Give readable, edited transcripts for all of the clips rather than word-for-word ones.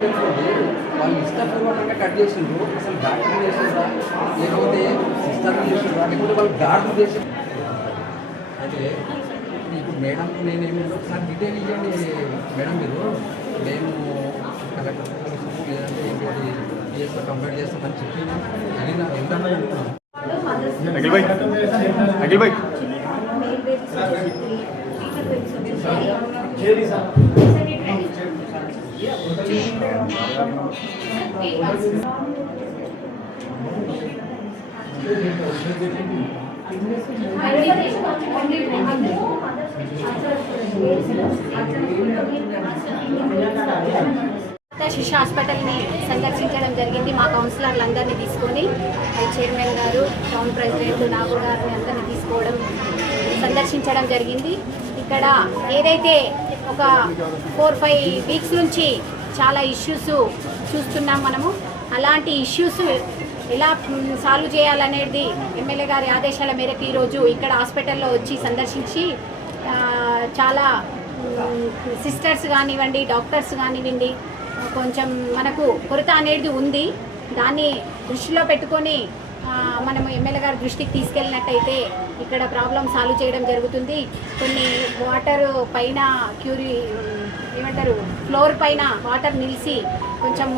వాళ్ళు ఇష్టపూర్వకంగా కట్ చేసిండ్రు. అసలు డాక్టర్ చేసిండ్రా లేకపోతే సిస్టర్ చేసిండ్రా లేకపోతే వాళ్ళు గార్డు చేసి అయితే ఇప్పుడు మేడం నేనేమి ఒకసారి డీటెయిల్ ఇవ్వండి మేడం మీరు మేము కలెక్టర్ లేదంటే ఇంకోటి పిఎస్లో కంప్లైంట్ చేస్తామని చెప్పి అడిగిన వెళ్తామని అనుకున్నాం. అఖిల్ భాయ్ శిశు హాస్పిటల్ని సందర్శించడం జరిగింది. మా కౌన్సిలర్లందరినీ తీసుకొని చైర్మన్ గారు, టౌన్ ప్రెసిడెంట్ నాగు గారిని అందరినీ తీసుకోవడం సందర్శించడం జరిగింది. ఇక్కడ ఏదైతే ఒక 4-5 వీక్స్ నుంచి చాలా ఇష్యూస్ చూస్తున్నాం మనము. అలాంటి ఇష్యూస్ ఎలా సాల్వ్ చేయాలనేది ఎమ్మెల్యే గారి ఆదేశాల మేరకు ఈరోజు ఇక్కడ హాస్పిటల్లో వచ్చి సందర్శించి చాలా సిస్టర్స్ కానివ్వండి, డాక్టర్స్ కానివ్వండి, కొంచెం మనకు కొరత అనేది ఉంది. దాన్ని దృష్టిలో పెట్టుకొని మనము ఎమ్మెల్యే గారి దృష్టికి తీసుకెళ్ళినట్టయితే ఇక్కడ ప్రాబ్లం సాల్వ్ చేయడం జరుగుతుంది. కొన్ని వాటర్ పైన ఫ్లోర్ పైన వాటర్ నిలిచి కొంచెం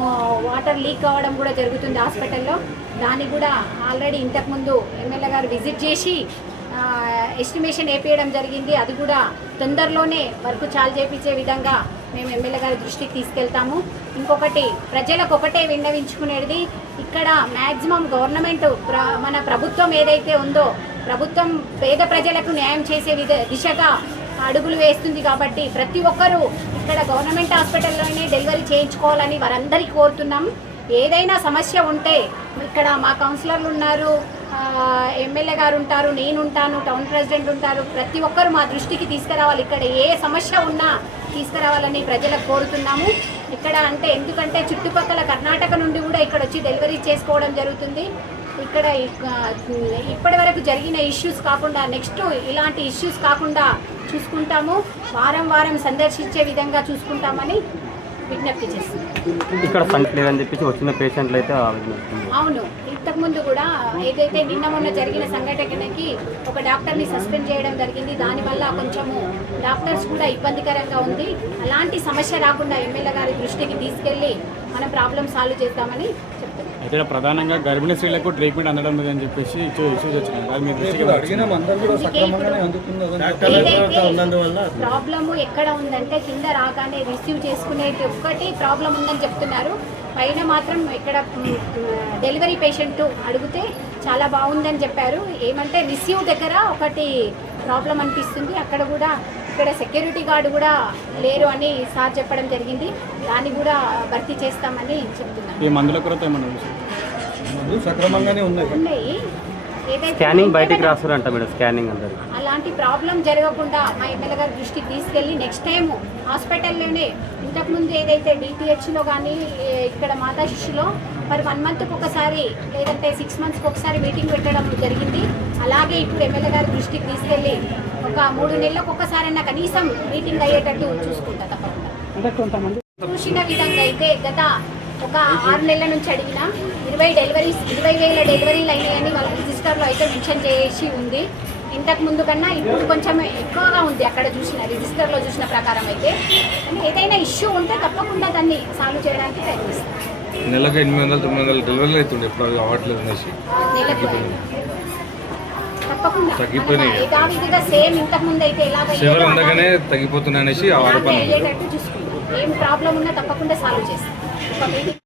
వాటర్ లీక్ అవ్వడం కూడా జరుగుతుంది హాస్పిటల్లో. దాన్ని కూడా ఆల్రెడీ ఇంతకుముందు ఎమ్మెల్యే గారు విజిట్ చేసి ఎస్టిమేషన్ వేపించడం జరిగింది. అది కూడా తొందరలోనే వర్క్ చాలు చేయించే విధంగా మేము ఎమ్మెల్యే గారి దృష్టికి తీసుకెళ్తాము. ఇంకొకటి ప్రజలకు ఒకటే విన్నవించుకునేది, ఇక్కడ మ్యాక్సిమం గవర్నమెంట్ మన ప్రభుత్వం ఏదైతే ఉందో ప్రభుత్వం పేద ప్రజలకు న్యాయం చేసే దిశగా అడుగులు వేస్తుంది. కాబట్టి ప్రతి ఒక్కరూ ఇక్కడ గవర్నమెంట్ హాస్పిటల్లోనే డెలివరీ చేయించుకోవాలని వారందరికీ కోరుతున్నాం. ఏదైనా సమస్య ఉంటే ఇక్కడ మా కౌన్సిలర్లు ఉన్నారు, ఎమ్మెల్యే గారు ఉంటారు, నేను ఉంటాను, టౌన్ ప్రెసిడెంట్ ఉంటారు. ప్రతి ఒక్కరు మా దృష్టికి తీసుకురావాలి. ఇక్కడ ఏ సమస్య ఉన్నా తీసుకురావాలని ప్రజలకు కోరుతున్నాము. ఇక్కడ అంటే ఎందుకంటే చుట్టుపక్కల కర్ణాటక నుండి కూడా ఇక్కడ వచ్చి డెలివరీ చేసుకోవడం జరుగుతుంది. ఇక్కడ ఇప్పటి వరకు జరిగిన ఇష్యూస్ కాకుండా నెక్స్ట్ ఇలాంటి ఇష్యూస్ కాకుండా చూసుకుంటాము. వారం వారం సందర్శించే విధంగా చూసుకుంటామని విజ్ఞప్తి చేస్తున్నాం. ఇక్కడ ఫండ్ లేదని చెప్పేసి వచ్చిన పేషెంట్లు అయితే అవును, ఇంతకుముందు కూడా ఏదైతే నిన్న మొన్న జరిగిన సంఘటనకి ఒక డాక్టర్ని సస్పెండ్ చేయడం జరిగింది. దానివల్ల కొంచెము డాక్టర్స్ కూడా ఇబ్బందికరంగా ఉంది. అలాంటి సమస్య రాకుండా ఎమ్మెల్యే గారి దృష్టికి తీసుకెళ్లి మనం ప్రాబ్లం సాల్వ్ చేద్దామని చెప్తున్నాం. అయితే ప్రధానంగా గర్భిణీ స్త్రీలకు ట్రీట్మెంట్ అందడం లేదని చెప్పేసి ఇష్యూస్ వచ్చినాయి. ప్రాబ్లము ఎక్కడ ఉందంటే కింద రాగానే రిసీవ్ చేసుకునేది ఒక్కటి ప్రాబ్లం ఉందని చెప్తున్నారు. పైన మాత్రం ఇక్కడ డెలివరీ పేషెంట్ అడిగితే చాలా బాగుందని చెప్పారు. ఏమంటే రిసీవ్ దగ్గర ఒకటి ప్రాబ్లం అనిపిస్తుంది. అక్కడ కూడా ఇక్కడ సెక్యూరిటీ గార్డు కూడా లేరు అని సార్ చెప్పడం జరిగింది. దాన్ని కూడా భర్తీ చేస్తామని చెప్తున్నారు. ఈ మందుల కొరత సక్రమంగానే ఉన్నాయి. స్కానింగ్ బయటికి రాస్తారంట మేడం, స్కానింగ్ అందరు అలాంటి ప్రాబ్లం జరగకుండా మా ఎమ్మెల్యే గారి దృష్టికి తీసుకెళ్ళి నెక్స్ట్ టైం హాస్పిటల్లోనే ఇంతకుముందు ఏదైతే డిటిహెచ్లో కానీ ఇక్కడ మాతా శిశులో మరి 1 మంత్కి ఒకసారి లేదంటే 6 మంత్స్కి ఒకసారి మీటింగ్ పెట్టడం జరిగింది. అలాగే ఇప్పుడు ఎమ్మెల్యే గారి దృష్టికి తీసుకెళ్ళి ఒక 3 నెలలకు ఒకసారైనా కనీసం మీటింగ్ అయ్యేటట్టు చూసుకుంటా తప్పకుండా. చూసిన విధంగా అయితే గత ఒక 6 నెలల నుంచి అడిగిన 20,000 డెలివరీలు అయినాయని వాళ్ళ రిజిస్టర్లో అయితే మెన్షన్ చేసి ఉంది. ఇంతకు ముందు కన్నా ఇప్పుడు కొంచెం ఎక్కువగా ఉంది అక్కడ చూసిన రిజిస్టర్లో చూసిన ప్రకారం అయితే. కానీ ఏదైనా ఇష్యూ ఉంటే తప్పకుండా దాన్ని సాల్వ్ చేయడానికి ప్రయత్నిస్తాం. నెలకు 800-900 డెలివరీలు అవుతుండే, ఎప్పుడు అవ్వట్లేదు అనేసి తప్పకుండా తగ్గిపోయినాయి. యథావిధిగా సేమ్ ఇంతకు ముందు అయితే సేవలు అందగానే తగ్గిపోతున్నాయి అనేసి అయ్యేటట్టు చూసుకుంటాం. ఏం ప్రాబ్లం ఉన్నా తప్పకుండా సాల్వ్ చేస్తాం.